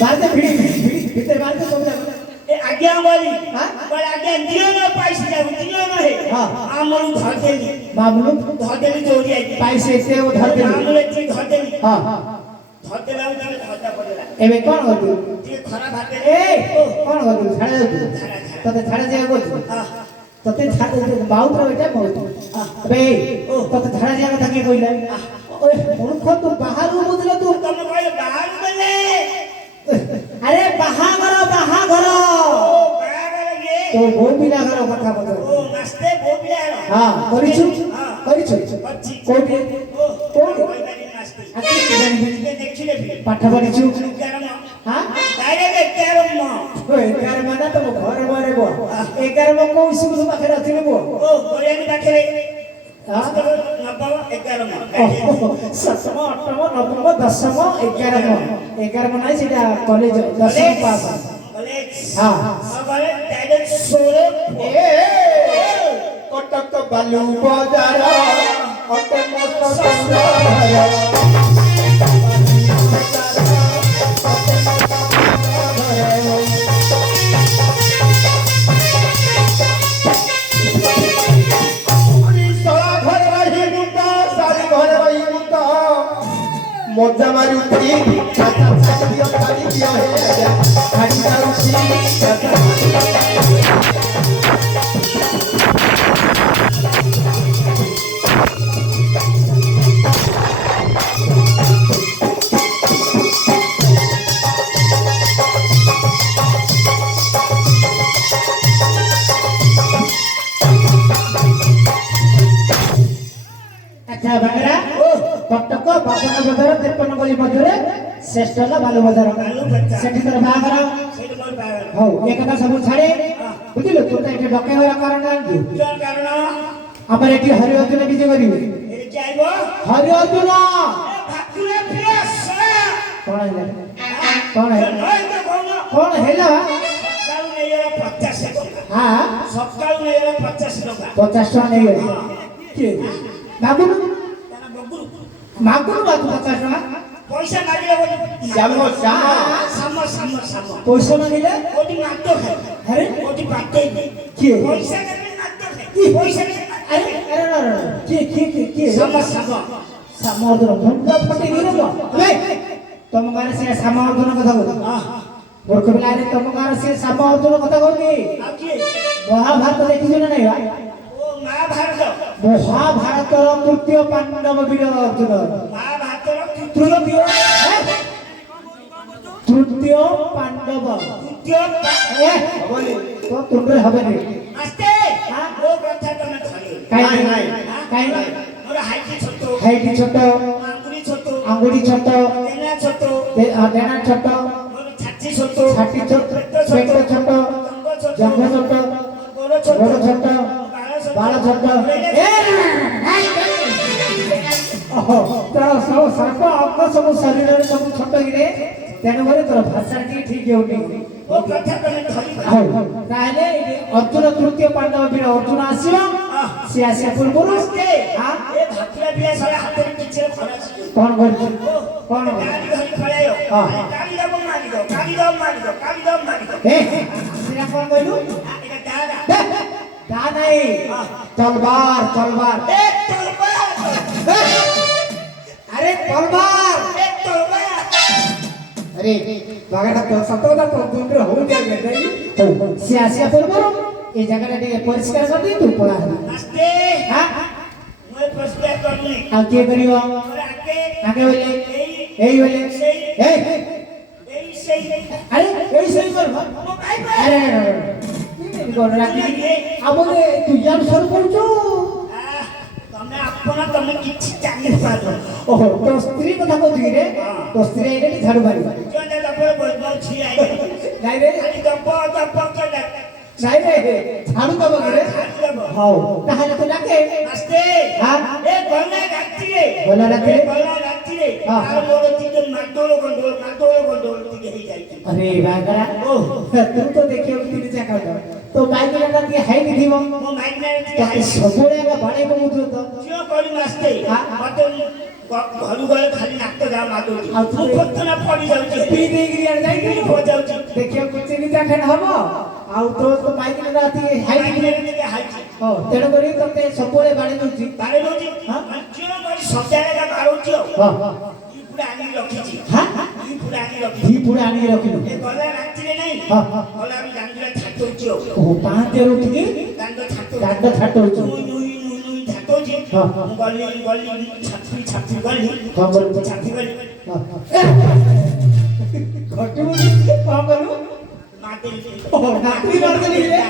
बारते भिड़ी भीतर बारते सब जाओ ए आज्ञा वाली पर आज्ञा दियो न पैसे जाऊ दियो न हे आमरु धरदेली मामलू धरदेली जोड़ी आई पैसे से वो धरते आमरु जी धरदेली हां धरदेला उधर धरदा पड़ेला एबे कोन हो तू ये खराब हाथे ए कोन हो तू छाड़ दे तू तते छाड़ दे को तते छाड़ दे बहुत रो बेटा बहुत अबे तते छाड़ दे କଥା के কইলা ओए मूर्ख तू बाहर बुझला तू तुम कहले बाहर बोले अरे बाहागर बाहागर ओ बाहर गे तो वो बिलागर কথা বল ओ नास्ते वो बिलागर हां करिछु करिछु अच्छी कोठी कोठी नास्ते आती जानि देखिले भी पाठ पढिछु गरम हां डायरेक्ट गरम ओए गरम ना तो घर बारे बो ए गरम को स्कूल पाखरे अथिले बो ओ गोयानी पाखरे हां नबव 11 सतम अठम नवम दशम 11 নাই সেটা কলেজ 10 পাস कॉलेज हां अब डायरेक्ट सोरे ए कटक बालू बाजार अटमट संग्रहालय मजा मारी उठी चाचा दियो खाली दियो है खाली जाउची अच्छा बंगरा कटक बापन बजार 53 गली मध्यरे श्रेष्ठला बालू बजार सेठी तर बागर सेठ मोर बागर हो एक कथा सब छाड़े बुझिलो तो एटे डके होरा कारण जानजु कोन कारण हमर एटी हरि अर्जुन विजय करिवे ए जाइबो हरि अर्जुन भाकुरे फ्रेश कोन है कोन हैला सकाल नेयरा 50 टका हां सकाल नेयरा 50 टका 50 टका नहीं है के बाबू बगुरु मागुरु बात 50 टका पैसा मागिले बोली सामो सामो पैसा मागिले ओटी नाटो है अरे ओटी बाटे के पैसा करले नाटो है पैसा अरे के सामो सामर्दन मुंडा फटे गिरे बो ए तुम गारे से सामर्दन कथा बोल मूर्ख पिला रे तुम गारे से सामर्दन कथा बोली आके महाभारत देखियो ना नहीं भाई ओ महाभारत महाभारतर तृतीय पांडव वीर अर्जुन महाभारतर तृतीय पांडव ए बोली तो तुमरे हबे नहीं आस्ते ओ कथा तमे खाली काई मोर हाइट छोट आंगुली छोट देना छोट मोर छाती छोट पेट छोट जंग छोट गोड़ छोट बाल छोट ए ओहो तो सब अंग सब शरीर रे सब छोट गिरे तेनु करे तोर भाषा ठीक हेउनी ओ कथा तमे खाली ताहले अर्जुन तृतीय पांडव वीर अर्जुन आसियो से आसिया पूर्वरु हां ए भातिया बिया सारा हाथे किछे खरास कोन करछ कोन गाड़ी धरि खळायो हां गाड़ी दम मारी दो ए सिरा कोन कहलु एटा दादा दा नहीं तलवार ए तलवार अरे तलवार अरे बागड़ा तो सतोदा तो तुंड्र हो जाए नहीं से आसिया पूर्वरु ए जगह रे परिष्कार कर दी तू पळा आस्ते हां मैं परिष्कार करनी आ के करियो आगे बोले एई बोले ए अरे एई सही कर अरे गोड़ राखी आबोले तू यार सर करछु तमे आपण तमे किछि जानि पारो ओहो तो स्त्री कथा कहती रे तो स्त्री आइले झाड़ू मारी जोने दपर बोल छी आई नहीं रे खाली दप कर नहीं रे झाड़ू दब रे हां ताहले तो डाके आस्ते हां ए गला रात्रि गला रात्रि आ मोर तिके माडोलो गंडोल तिके हे जाई अरे बागरा ओ तू तो देखियो तीन चाका तो बाइक रे का हाई नहीं थीबो मो माइक ने तो सबोळे का भाडे को मुद्र तो जियो करी मास्ते मत घरु गले खाली नाक जा मादो आ तू फतना पड़ी जाउची पी दे गिरिया जाई पी हो जाउची देखियो तीन चाका हबो आउ तो बाइक रे राती हाई माइक नहीं ने हाई ओ तेण करी तते सबोळे भाडे दोची बारे लोजी हां जियो करी सजाले का बारोची हां ई पुरा आनी रखीची हां ई पुरा आनी रखी धी पुरा आनी रखिनु ए गला रातिले नै हां हां गला আমি জানগুলা ছাড়তোছি ओ पाते उठिके দান্ড ছাড়তো दांड छाटोची নুই নুই নুই নুই ছাড়তোছি हां গলি গলি ছাপি ছাপি গলি हां बोल ছাপি গলি ঘটু কম বলু মাতে ও নাতি মারতে রে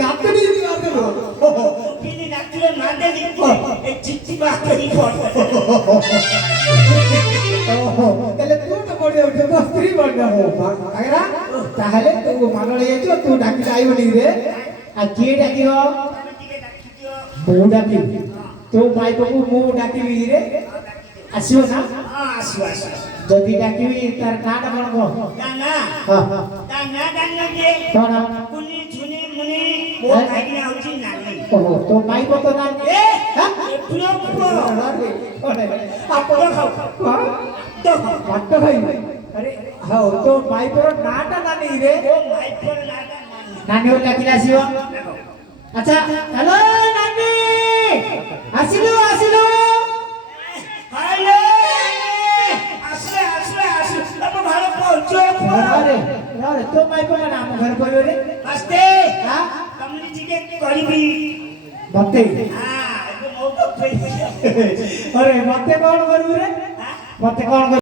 নাতি নি মারতে ও পিনি নাতিলে মাতে দি এই চিচ্চি বাকি পড় তাহলে তুই তো পড়ে উঠে তো স্ত্রী বন্ধ হো আগরা তাহলে তুই মাগলে যাইছো তুই ডাকি আইবনি রে আর কে ডাকিব বউ ডাকি তো মাই বাবু মু ডাকিবি রে আসিব না আসু আসু যদি ডাকিবি তার নাটা কোন কো দানা হ্যাঁ দানা দানা যে কোন কুনি ঝুনি মুনি ও ভাগিনা হচ্ছে নানি ও তো মাই কত না এ এ পুরো পুরো আপন খাও তো মাত্র ভাই আরে হাও তো মাই পর নাটা নানি রে ও মাই পর নানা নানি ও ডাকি আসিব আচ্ছা হ্যালো নানি আসিলো আসিলো হ্যালো আসলে আসলে আসলে আপা ভালো পৌঁছো আরে আরে তো মাই পর নাম ঘর কইও রে আস্তে হ্যাঁ কমিউনিটি কে করিবি মতে হ্যাঁ মো তো আরে মতে কোন করবি রে মতে কোন